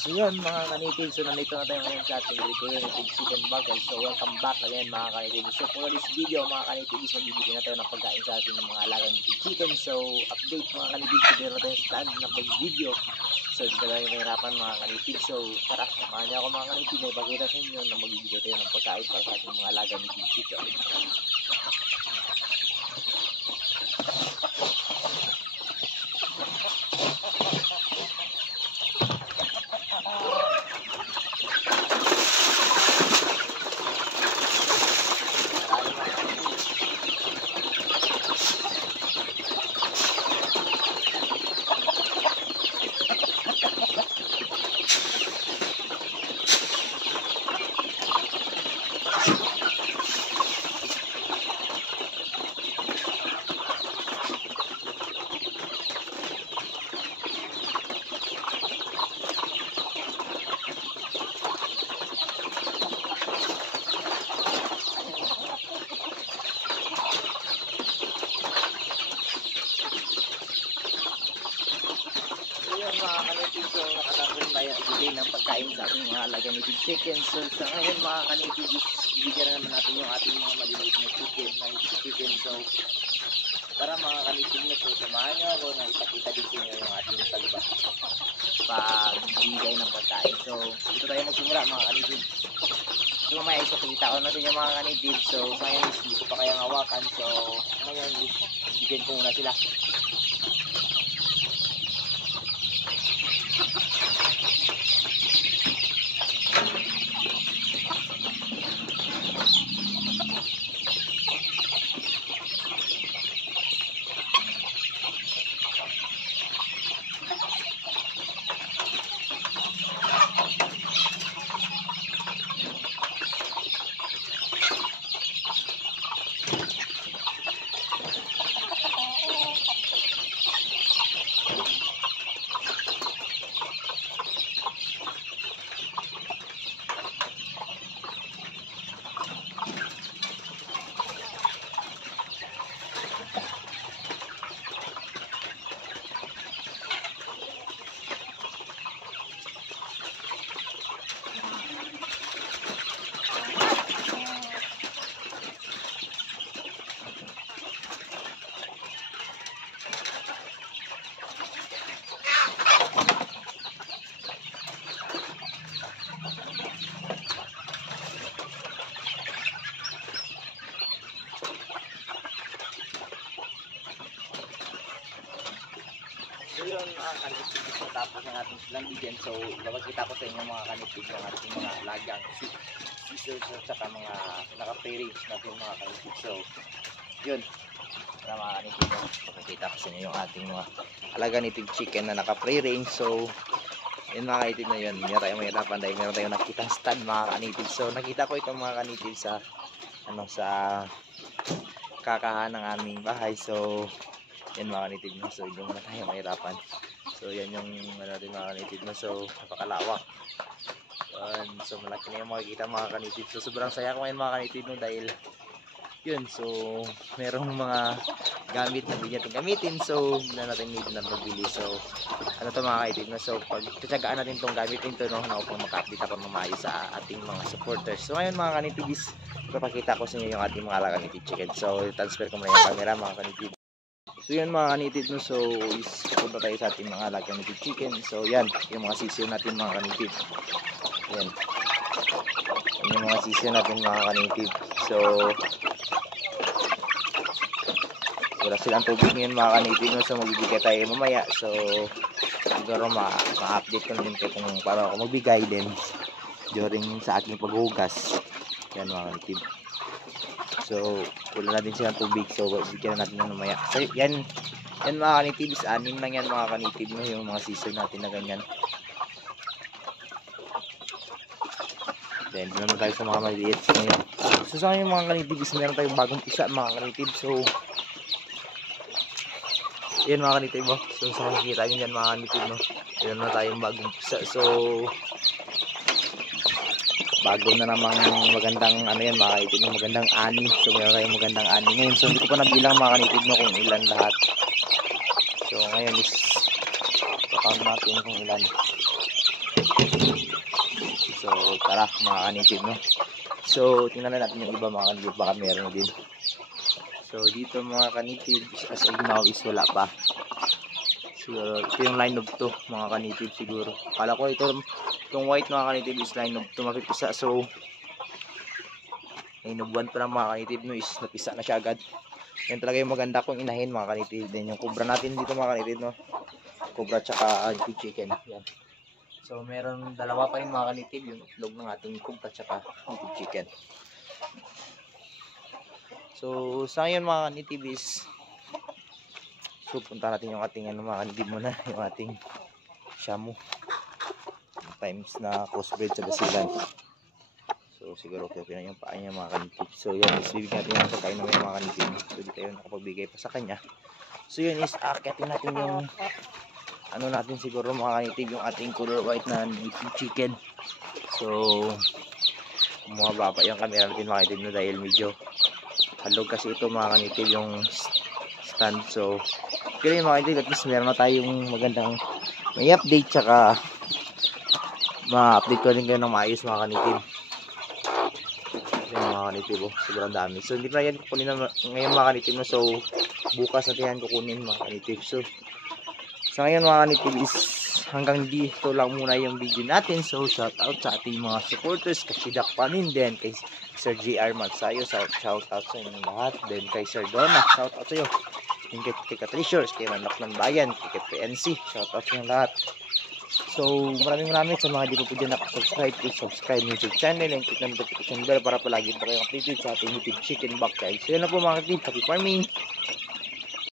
So yun mga kanitid, so nandito na tayo ngayon sa ating native chicken bagay. So welcome back again mga kanitid. So for this video mga kanitid, magbibigay na tayo ng pagkain sa ating mga alagang native chicken. So update mga kanitid, so meron na tayong stand ng pag-video. So hindi tayo mahirapan mga kanitid. So tara, samahan niyo ako mga kanitid na ipakita sa inyo na magbibigay tayo ng pagkain para sa ating mga alagang native chicken. Mga kanitid, so nakatapos tayo ibigay ng pagkain sa ating mga alagang native chicken. So sa ngayon mga kanitid, bibigyan na naman natin yung ating mga maliliit na chicken. So para mga kanitid nyo, so samahan nyo ako na ipakita din sa inyo yung ating pagbigay ng pagkain. So dito tayo magsimula mga kanitid. So mamaya ipakita ko natin yung mga kanitid. So ngayon hindi ko pa kayang hawakan. So ngayon bigyan ko muna sila. So yun mga kanitid, so tapos na natin silang bigyan. So ipapakita ko sa inyo mga kanitid yung ating mga alagang scissors at saka mga naka-free-range natin mga kanitid. So yun para mga kanitid, ipapakita ko sa inyo yung ating mga alagang native chicken na naka-free-range. So yun mga kanitid na yun, hindi na tayo mahirapan dahil meron tayong nakita stand mga kanitid. So nakita ko itong mga kanitid sa sa kakahan ng aming bahay. So yan mga kanitid mo, so hindi mo na tayo mahirapan. So yan yung natin mga kanitid mo, so napakalawak. So malaki na yung makikita mga kanitid. So sobrang saya ko ngayon mga kanitid mo dahil yun, so merong mga gamit na hindi natin gamitin, so hindi na natin need na magbili. So ano to mga kanitid mo, so pag tatsagaan natin itong gamit nito, no, na upang maka-update ako ng maayos sa ating mga supporters. So ngayon mga kanitid is ipapakita ko sa inyo yung ating mga alagang native chicken. So transfer ko muna yung camera mga kanitid. So yan mga kanitid no, so is pupunta tayo sa ating mga alagang native chicken. So yan yung mga sisiyo natin mga kanitid. Yan yung mga sisiyo natin mga kanitid. So wala silang tubig ngayon mga kanitid no, so magbibigay tayo mamaya. So siguro ma-update ko na din kayo kung paano ako magbigay din during sa aking paghugas. Yan mga kanitid. So wala na din silang tubig, so bigyan natin yan mamaya. So yan mga kanitid, is 6 lang yan mga kanitid no, yung mga season natin na ganyan. Then doon naman tayo sa mga maliit ngayon. So sa yung mga kanitid, is meron tayong bagong isa mga kanitid. So yan mga kanitid mo, so sa makikita nyo yan mga kanitid no, meron na tayong bagong isa. So bago na namang magandang ano yan mga kanitid mo, magandang ani. So meron tayong magandang ani ngayon. So hindi ko pa nabilang mga kanitid mo kung ilan lahat. So ngayon is count natin kung ilan. So tara mga kanitib, no? So tingnan na natin yung iba mga kanitib, baka meron din. So dito mga kanitib, as of now is wala pa. Siguro ito yung line of 2 mga kanitib siguro. Kala ko itong white mga kanitib is line of 2 mapipisa. So line of 1 pa lang mga kanitib, no, is napisa na siya agad. Yan talaga yung maganda kong inahin mga kanitib. Then yung cobra natin dito mga kanitib, no, cobra tsaka native chicken. Yan. So meron dalawa pa rin mga kanitib, yung itlog ng ating cobra tsaka native chicken. So sa ngayon mga kanitib is, so punta natin yung ating mga kanitib muna, yung ating shamu times na crossbreed sa basilan. So siguro okay na yung paa niya mga kanitib. So yan is bibigyan natin yung pagkain namin mga kanitib. So di tayo nakapagbigay pa sa kanya. So yun is akitin natin yung ano natin siguro mga kanitib, yung ating color white na native chicken. So bumaba pa yung camera natin mga kanitib, no, dahil medyo halog kasi ito mga kanitib yung stand. So pero yung mga kanitib, at least meron na tayong magandang may update, tsaka ma-update ko rin kayo ng maayos mga kanitib. Yung mga kanitib, oh, sobrang dami. So hindi pa yan kukunin na ngayon mga kanitib, no? So bukas natin yan kukunin mga kanitib. So sa ngayon mga kanitib is hanggang dito lang muna yung video natin. So shout out sa ating mga supporters, kay Sidak Panin, then kay Sir JR Magsayo, shout out sa inyong lahat. Then kay Sir Donna, shout out sa iyo. Yung kay Katriciors, kay Manlak ng Bayan, kay PNC, shout out sa inyong lahat. So maraming sa mga di pa po dyan nakasubscribe, please subscribe yung YouTube channel and click na notification bell para palagi po kayong updated sa ating YouTube chicken back guys. So yun na po mga kanitib, happy farming!